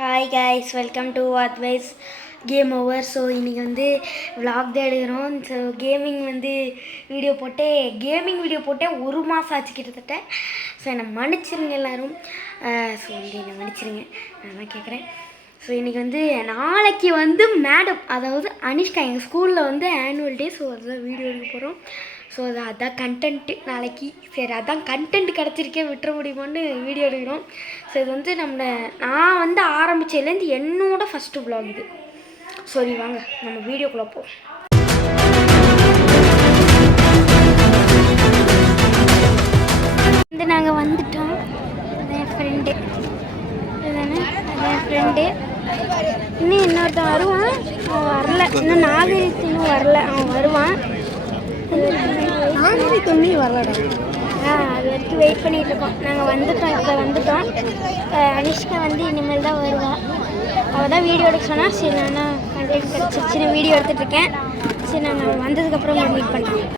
Hi guys, welcome to advice game over. So இன்றைக்கி வந்து vlog தான் எடுக்கிறோம். ஸோ கேமிங் வீடியோ போட்டே ஒரு மாதம் ஆச்சு கிட்டத்தட்ட. ஸோ என்னை மன்னிச்சிருங்க எல்லோரும். ஸோ வந்து என்னை மன்னிச்சிருங்க, நான் தான் கேட்குறேன். ஸோ இன்றைக்கி வந்து நாளைக்கு வந்து மேடம், அதாவது அனிஷ்கா, எங்கள் ஸ்கூலில் வந்து ஆனுவல் டே. ஸோ அதுதான் வீடியோ எடுக்க போகிறோம். ஸோ அதான் கண்டென்ட்டு நாளைக்கு. சரி, அதான் கண்டென்ட் கிடச்சிருக்கே, விட்டுற முடியுமான்னு வீடியோ எடுக்கிறோம். ஸோ இது வந்து நான் வந்து ஆரம்பித்ததுலேருந்து என்னோடய ஃபஸ்ட்டு வ்ளாக் இது. சரி வாங்க நம்ம வீடியோக்குள்ளே போவோம். வந்து நாங்கள் வந்துட்டோம். என் ஃப்ரெண்டு இதுதானே, என் ஃப்ரெண்டு. இன்னும் இன்னொருத்தன் வருவான், அவன் வரல. இன்னும் நாகரிகத்து இன்னும் வரல, அவன் வருவான். நாகரிகமே வரலடா. அது வரைக்கும் வெயிட் பண்ணிகிட்டு இருக்கோம். நாங்கள் வந்துட்டோம், இப்போ வந்துட்டோம். அனிஷ்கா வந்து இனிமேல் தான் வருவாள். அவள் தான் வீடியோ எடுக்க சொன்னால். சரி, நான் கண்டென்ட் கிடச்சிருச்சு, வீடியோ எடுத்துகிட்ருக்கேன். சரி, நான் வந்ததுக்கப்புறம் நான் மீட் பண்ணுறேன்.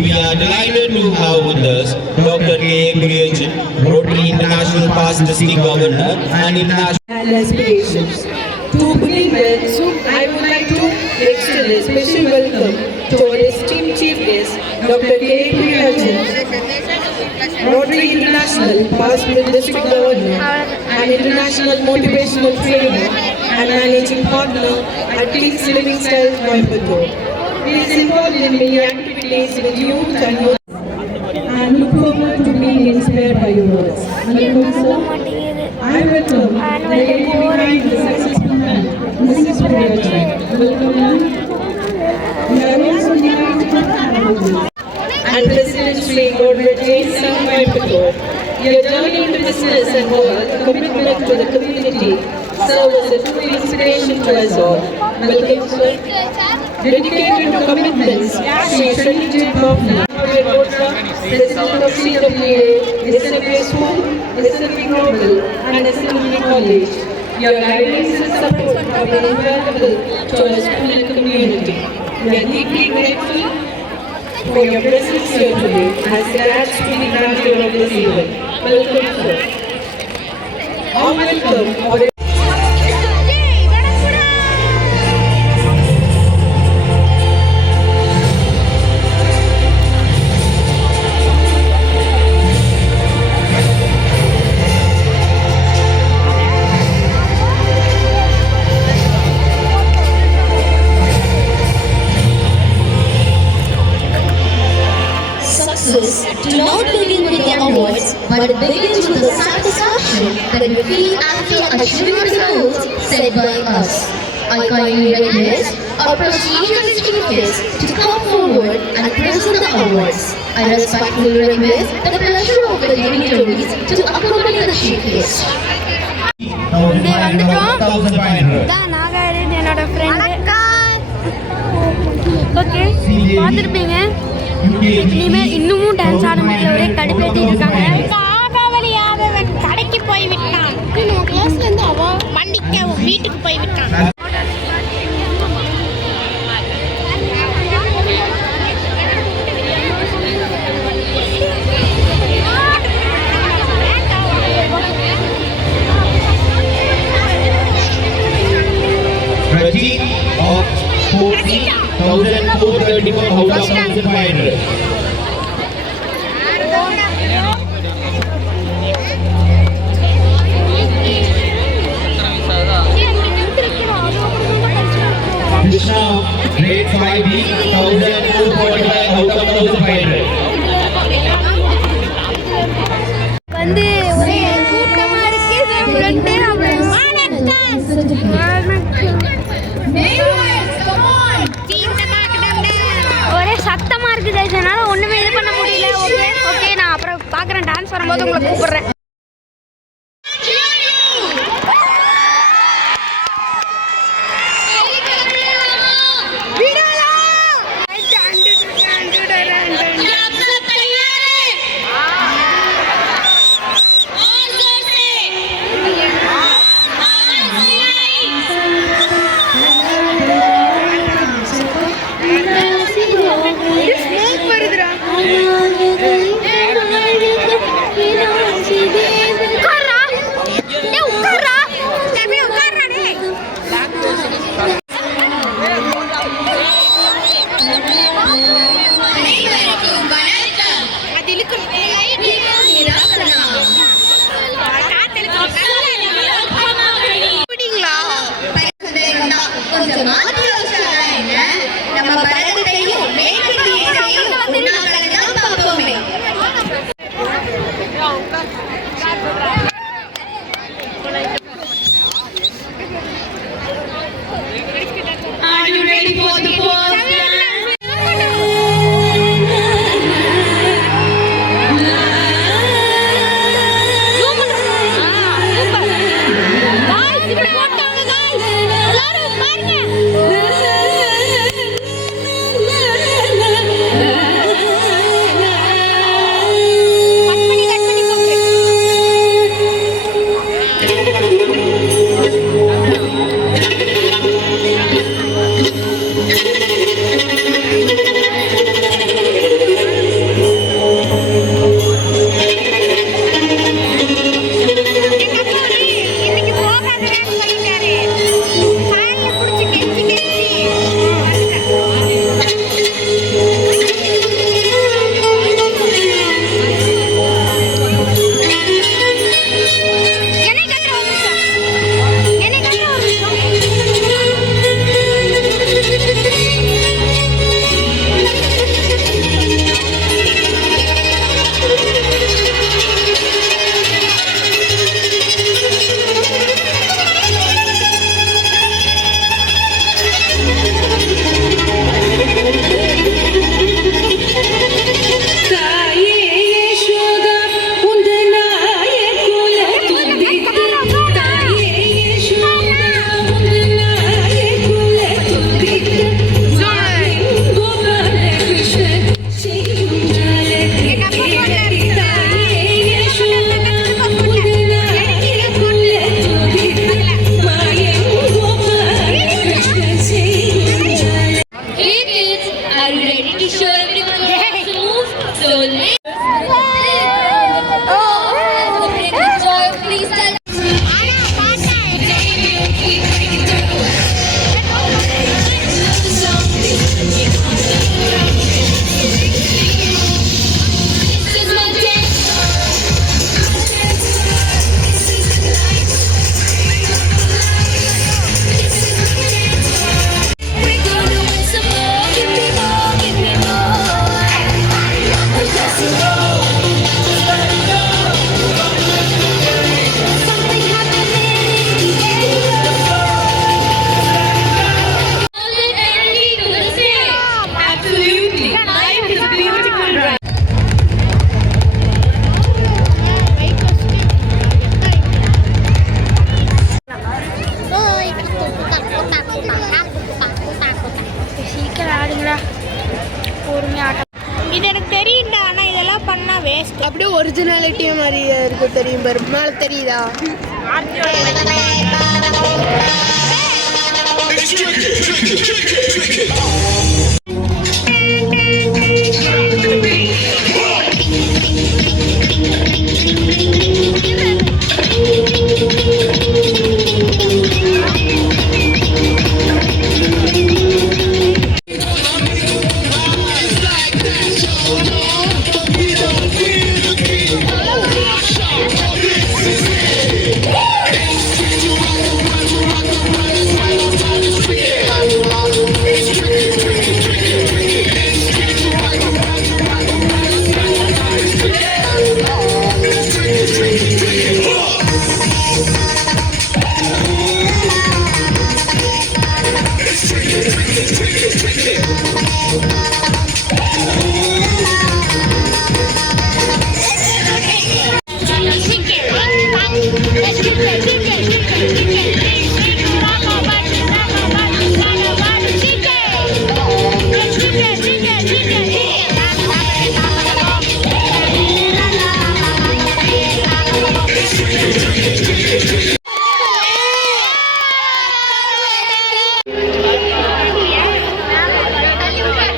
We are delighted to have with us Dr. K. Guriyajin, Rotary International Past District Governor and International Aspirations. To begin with, I would like to extend a special welcome to our esteemed Chief Guest, Dr. K. Guriyajin, Rotary International Past District Governor and International Motivational Trainer and Managing Partner at King's Living Style, Coimbatore. He is involved in many activities with youth and look forward to being inspired by your words. Welcome, sir. I welcome the successful man, Mrs. Guriyajin. Welcome, ma'am. We are also delighted to have you. And President Sri Godrej Sir Coimbatore. Your journey into business and work, commitment to the community, serve as a true inspiration to us all. Welcome, sir. Dedicated to commitments, Sri Shanijit Bhavna, President of CWA, SMA School, SMA Global and SMA College. Your guidance and support have been invaluable to our school and community. We are deeply grateful for your presence here today as it adds to the grandeur of this event. Welcome, sir. Welcome. Success do not begin with the awards, but it begins with the satisfaction that we feel after achieving the goals set by us. I kindly request our prestigious chief guest to come forward and present the awards. I respectfully request the pleasure of the dignitaries to accompany the chief guest. என்னோட friend. Okay, பார்த்துருப்பீங்க. இனிமேல் இன்னமும் dance ஆட முடியல, ஒரே கடுப்பேற்றிட்டு இருக்காங்க. காவலியாதவன் கடைக்கு போய் விட்டான். கிளாஸ்ல இருந்து அவ வண்டிக்கு வீட்டுக்கு போய் விட்டான். Rajiv of 40,434 out of 1,500. Krishna grade 5B 1,445 out of 1,500. வந்து ஒரே கூட்டமா இருக்கு. ஃப்ரெண்டு ஒரே சத்தமா இருக்குது, அதனால ஒண்ணுமே இது பண்ண முடியல. ஓகே, நான் அப்புறம் பார்க்குறேன். டான்ஸ் வரும்போது உங்களை கூப்பிடுறேன். இன்னைக்கு போகாதுன்னு சொல்லிட்டாரு. காலைல குடிச்சு கெஞ்சி கெஞ்சி என்னை கட்டுற ஒரு நிமிஷம். என்னை கட்டுற ஒரு தாயே யசோதா உந்தனாய குல துதித்து தாயே யசோதா உந்தனாய குல துதித்து கோபால கிருஷ்ண செய்யும் ஜாலதி தாயே யசோதா உந்தனாய குல துதித்து மாயம் கோபால கிருஷ்ண செய்யும் ஜாலதி. Hey kids, are you ready to show everyone how to move? So let's please tell this is my dance. We're gonna win some more. Give me more, give me more. Something happening. All the energy to the stage. Absolutely. Life is beautiful, right? சீக்கிரம் ஆடுங்களா, பொறுமையாக ஆட்டம். இது எனக்கு தெரியும்டா, ஆனா இதெல்லாம் பண்ணா waste. அப்படியே ஒரிஜினாலிட்டியா மாதிரி இருக்கு தெரியும் பாரு மேல தெரியுதா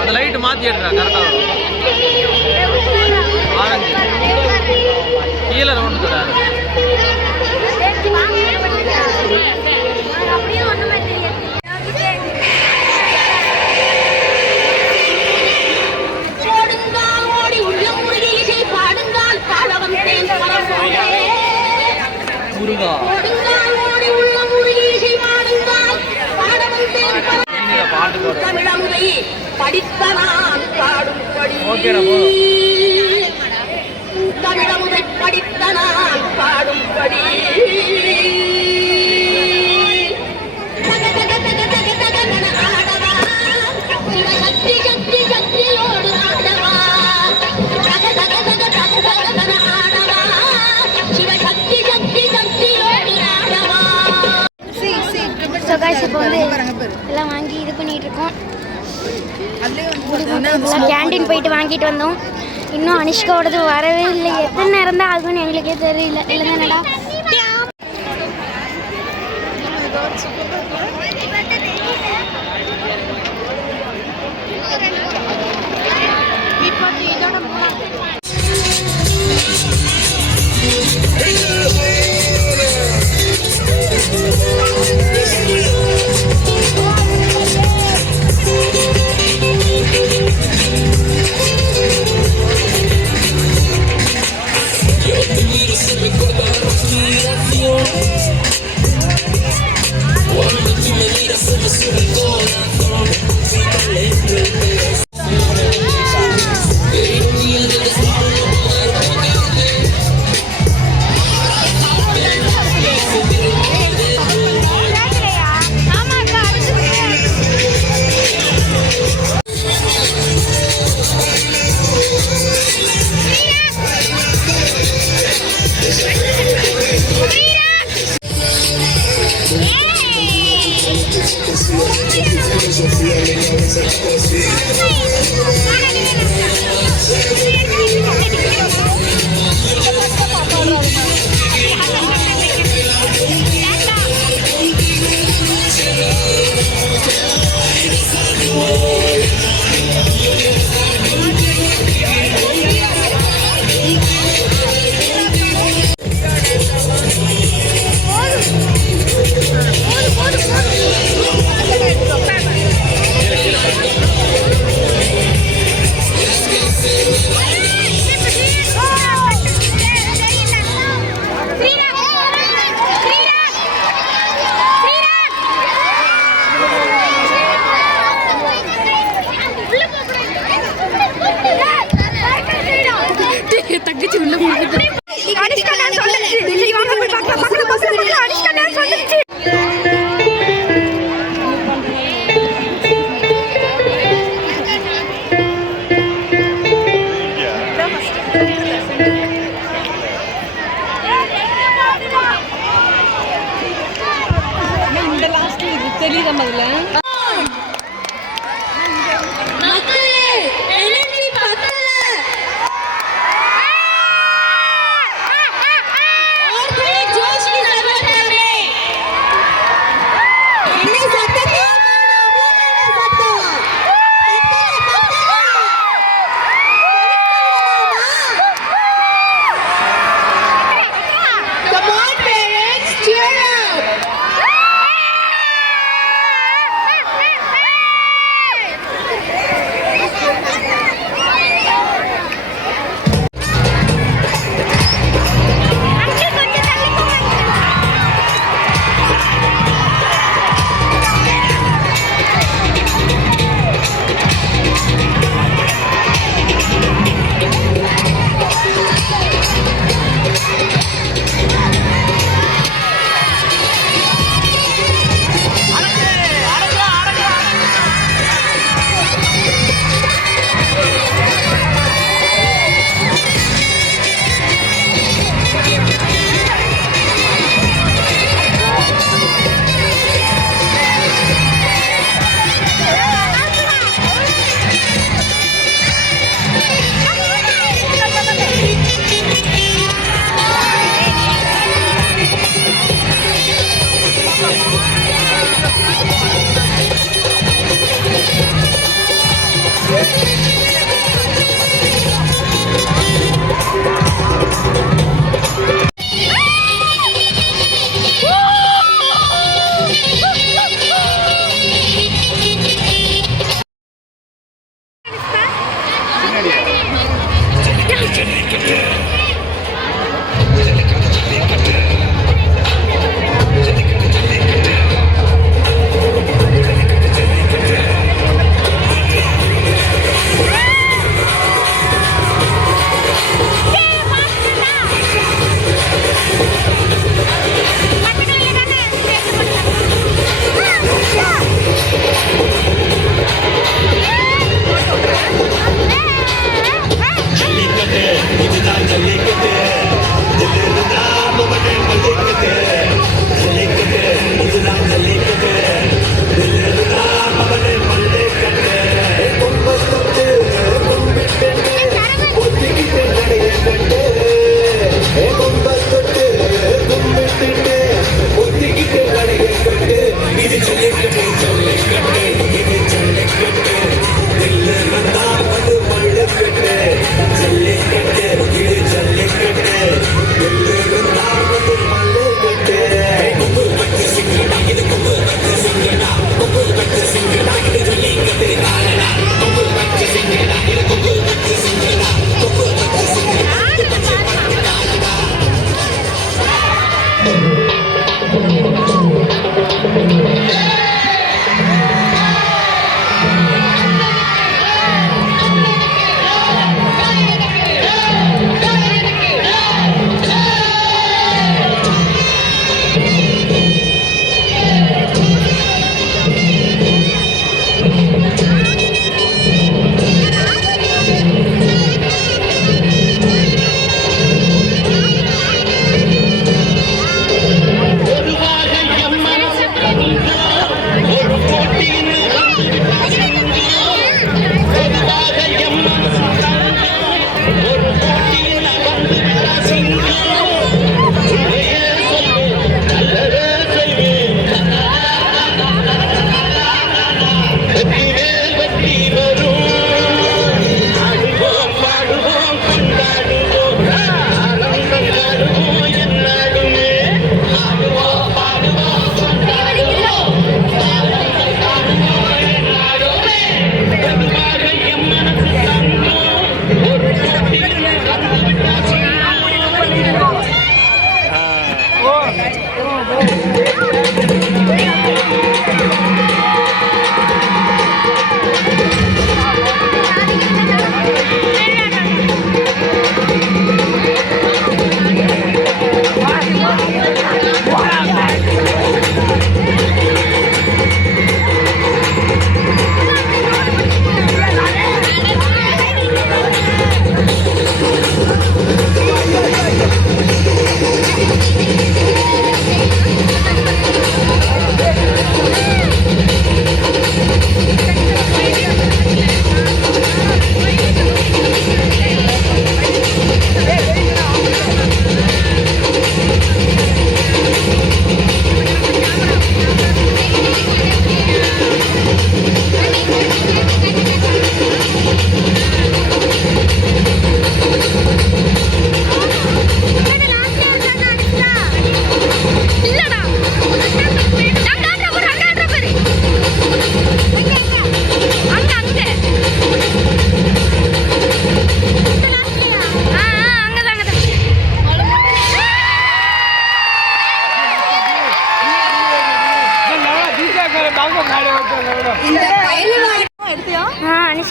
அந்த லைட் மாத்தி எடுறா கரெக்டா ஆரஞ்சு கீழே ரவுண்ட் தராரு ஓடுங்கால் ஓடி உள்ள முருகேசை பாடுங்கால் பாடவன் தேன் பரப்போகே. முருகா ஓடுங்கால் ஓடி உள்ள முருகேசை பாடுங்கால் பாடவன் தேன் நீங்க பாட்டு போட தமிழமுதை படித்த நான் பாடும்படி ஓகேடா போதும் தமிழமுதை படித்த நான் பாடும்படி தக தக தக தக தக தக ஆடவா சிவசக்தி சக்தி சக்தியோடு ஆடவா தக தக தக தக தக தக ஆடவா சிவசக்தி சக்தி சக்தியோடு ஆடவா. ஸோ காய்ஸ் இப்போ வந்து எல்லாம் வாங்கி இது பண்ணிட்டு இருக்கோம். எல்லாம் கேண்டீன் போயிட்டு வாங்கிட்டு வந்தோம். இன்னும் அனிஷ்காவோடது வரவே இல்லை. எத்தனை நேரம் தான் ஆகும்னு எங்களுக்கே தெரியல. இல்லைதானடா? தங்கச்சி உள்ள போகுது. அனுஷ்கா டான்ஸ் வந்துருச்சு. சரி வாங்க போய் பார்க்கலாம். பார்க்கலாம். அனுஷ்கா டான்ஸ் வந்துருச்சு. இந்த லாஸ்ட் இது தெரியுதா முதல்ல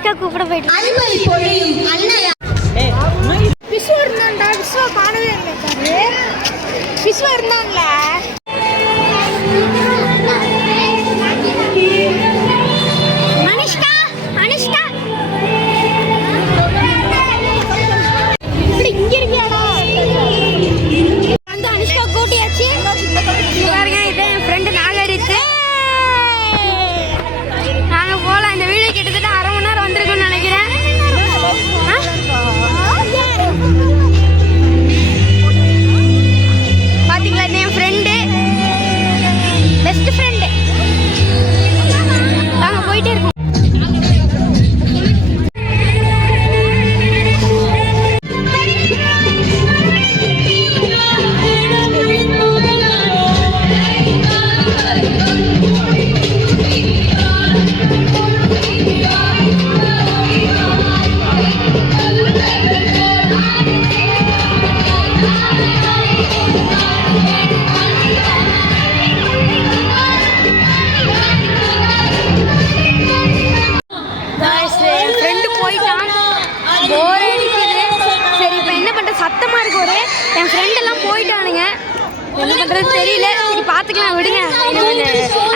அனுஷ்கா கூப்பிட போயிட்டு அன்பை பொழியும் அன்னையா விஸ்வா இருந்தான்டா, விஸ்வா காணவே இல்லை பாரு. விஸ்வா இருந்தான்ல. அனுஷ்கா, அனுஷ்கா. இப்படி இங்க இருக்கியாடா? அந்த அனுஷ்கா கூட்டியாச்சு. பாருங்க, இது என் ஃப்ரெண்டு நாகரித்து. நாங்கள் போகலாம். இந்த வீடியோ கிட்டத்தட்ட அரை மணி நேரம் வந்திருக்குன்னு நினைக்கிறேன். பார்த்தீங்களா, இது என் ஃப்ரெண்டு, பெஸ்ட் ஃப்ரெண்டு. நாங்கள் போயிட்டே இருக்கோம். என் ஃப்ரெண்டு போயிட்டான். போர் அடிக்குது. சரி, இப்போ என்ன பண்ணுற, சத்தமாக இருக்கு ஒரே. என் ஃப்ரெண்டெல்லாம் போயிட்டானுங்க. என்ன பண்ணுறது தெரியல. சரி, பார்த்துக்கலாம், விடுங்க.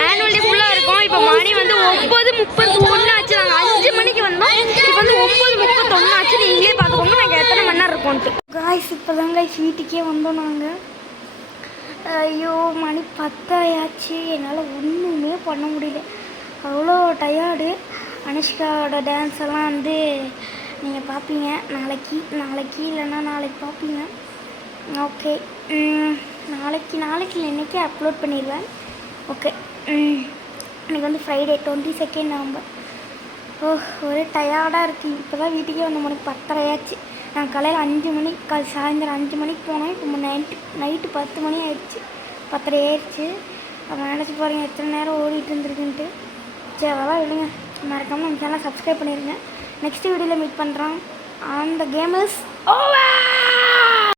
ஆனுவல் டே ஃபுல்லாக இருக்கும். இப்போ மணி வந்து 9:31 ஆச்சு. நாங்கள் 5 மணிக்கு வந்தோம். இப்போ வந்து 9:31 ஆச்சு. நீங்களே பார்த்துக்கோங்க நாங்கள் எத்தனை மணி நேரம் இருக்கோன்ட்டு. காய்ஸ், இப்போ தான் காய்ஸ் வீட்டுக்கே வந்தோம் நாங்கள். ஐயோ, மணி 10 ஆச்சு. என்னால் ஒன்றுமே பண்ண முடியல. அவ்வளோ டயர்டு. அனுஷ்காவோட டான்ஸ் எல்லாம் வந்து நீங்கள் பார்ப்பீங்க நாளைக்கு இல்லைன்னா நாளைக்கு பார்ப்பீங்க. ஓகே, நாளைக்கு இன்றைக்கி அப்லோட் பண்ணிடுவேன். ஓகே, இன்றைக்கி வந்து ஃப்ரைடே 22 நவம்பர். ஒரே டயர்டாக இருக்குது. இப்போ தான் வீட்டுக்கே வந்த மணிக்கு 10 ஆச்சு. நான் காலையில் 5 மணிக்கு சாயந்தரம் 5 மணிக்கு போனோம். இப்போ நைட்டு 10 மணி ஆயிடுச்சு. 10 ஆயிடுச்சு. அப்போ நினச்சி பாருங்கள் எத்தனை நேரம் ஓடிட்டு இருந்துருக்குன்ட்டு. சரி, அதெல்லாம் விடுங்க. மறக்காமல் நம்ம சேனலை சப்ஸ்கிரைப் பண்ணிடுங்க. நெக்ஸ்ட் வீடியோவில் மீட் பண்ணுறோம். அந்த கேம் இஸ் ஓவர்.